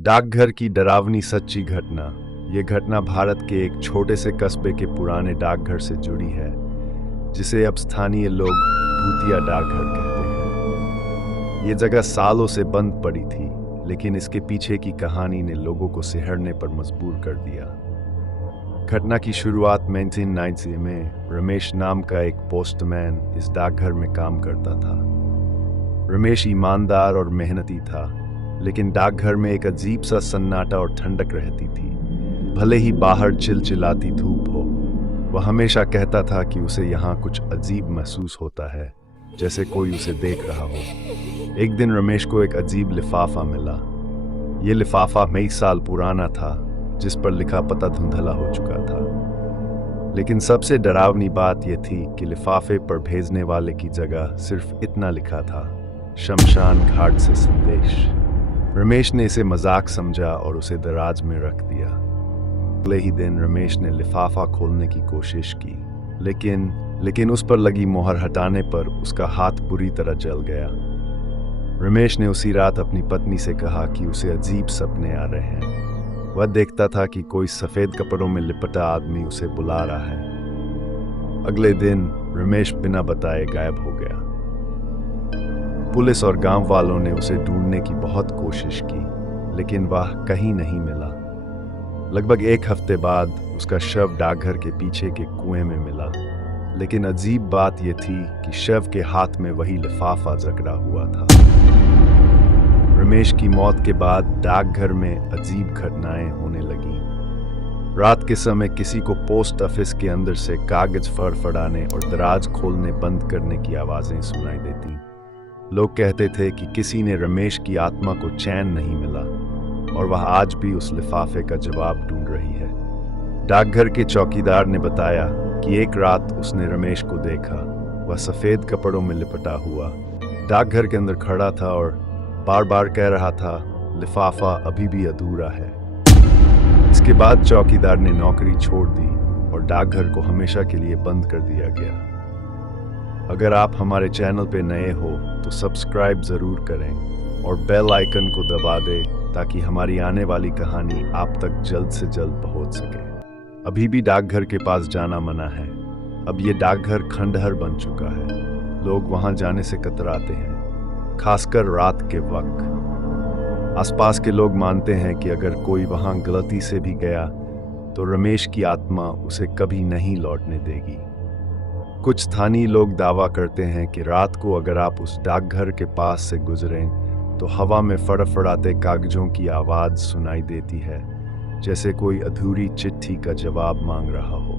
डाकघर की डरावनी सच्ची घटना। ये घटना भारत के एक छोटे से कस्बे के पुराने डाकघर से जुड़ी है, जिसे अब स्थानीय लोग भूतिया डाकघर कहते हैं। ये जगह सालों से बंद पड़ी थी, लेकिन इसके पीछे की कहानी ने लोगों को सिहरने पर मजबूर कर दिया। घटना की शुरुआत 1990 में रमेश नाम का एक पोस्टमैन इस डाकघर में काम करता था। रमेश ईमानदार और मेहनती था, लेकिन डाकघर में एक अजीब सा सन्नाटा और ठंडक रहती थी। भले ही बाहर चिलचिलाती धूप हो, वह हमेशा कहता था कि उसे यहाँ कुछ अजीब महसूस होता है, जैसे कोई उसे देख रहा हो। एक दिन रमेश को एक अजीब लिफाफा मिला। ये लिफाफा कई साल पुराना था, जिस पर लिखा पता धुंधला हो चुका था। लेकिन सबसे डरावनी बात यह थी कि लिफाफे पर भेजने वाले की जगह सिर्फ इतना लिखा था: शमशान घाट से संदेश। रमेश ने इसे मजाक समझा और उसे दराज में रख दिया। अगले ही दिन रमेश ने लिफाफा खोलने की कोशिश की, लेकिन उस पर लगी मोहर हटाने पर उसका हाथ बुरी तरह जल गया। रमेश ने उसी रात अपनी पत्नी से कहा कि उसे अजीब सपने आ रहे हैं। वह देखता था कि कोई सफेद कपड़ों में लिपटा आदमी उसे बुला रहा है। अगले दिन रमेश बिना बताए गायब हो गया। पुलिस और गांव वालों ने उसे ढूंढने की बहुत कोशिश की, लेकिन वह कहीं नहीं मिला। लगभग एक हफ्ते बाद उसका शव डाकघर के पीछे के कुएं में मिला। लेकिन अजीब बात यह थी कि शव के हाथ में वही लिफाफा जकड़ा हुआ था। रमेश की मौत के बाद डाकघर में अजीब घटनाएं होने लगी। रात के समय किसी को पोस्ट ऑफिस के अंदर से कागज फड़फड़ाने और दराज खोलने बंद करने की आवाजें सुनाई देती। लोग कहते थे कि किसी ने रमेश की आत्मा को चैन नहीं मिला और वह आज भी उस लिफाफे का जवाब ढूंढ रही है। डाकघर के चौकीदार ने बताया कि एक रात उसने रमेश को देखा। वह सफेद कपड़ों में लिपटा हुआ डाकघर के अंदर खड़ा था और बार बार कह रहा था, लिफाफा अभी भी अधूरा है। इसके बाद चौकीदार ने नौकरी छोड़ दी और डाकघर को हमेशा के लिए बंद कर दिया गया। अगर आप हमारे चैनल पे नए हो तो सब्सक्राइब ज़रूर करें और बेल आइकन को दबा दें, ताकि हमारी आने वाली कहानी आप तक जल्द से जल्द पहुंच सके। अभी भी डाकघर के पास जाना मना है। अब ये डाकघर खंडहर बन चुका है। लोग वहां जाने से कतराते हैं, खासकर रात के वक्त। आसपास के लोग मानते हैं कि अगर कोई वहां गलती से भी गया तो रमेश की आत्मा उसे कभी नहीं लौटने देगी। कुछ स्थानीय लोग दावा करते हैं कि रात को अगर आप उस डाकघर के पास से गुजरें तो हवा में फड़फड़ाते कागजों की आवाज़ सुनाई देती है, जैसे कोई अधूरी चिट्ठी का जवाब मांग रहा हो।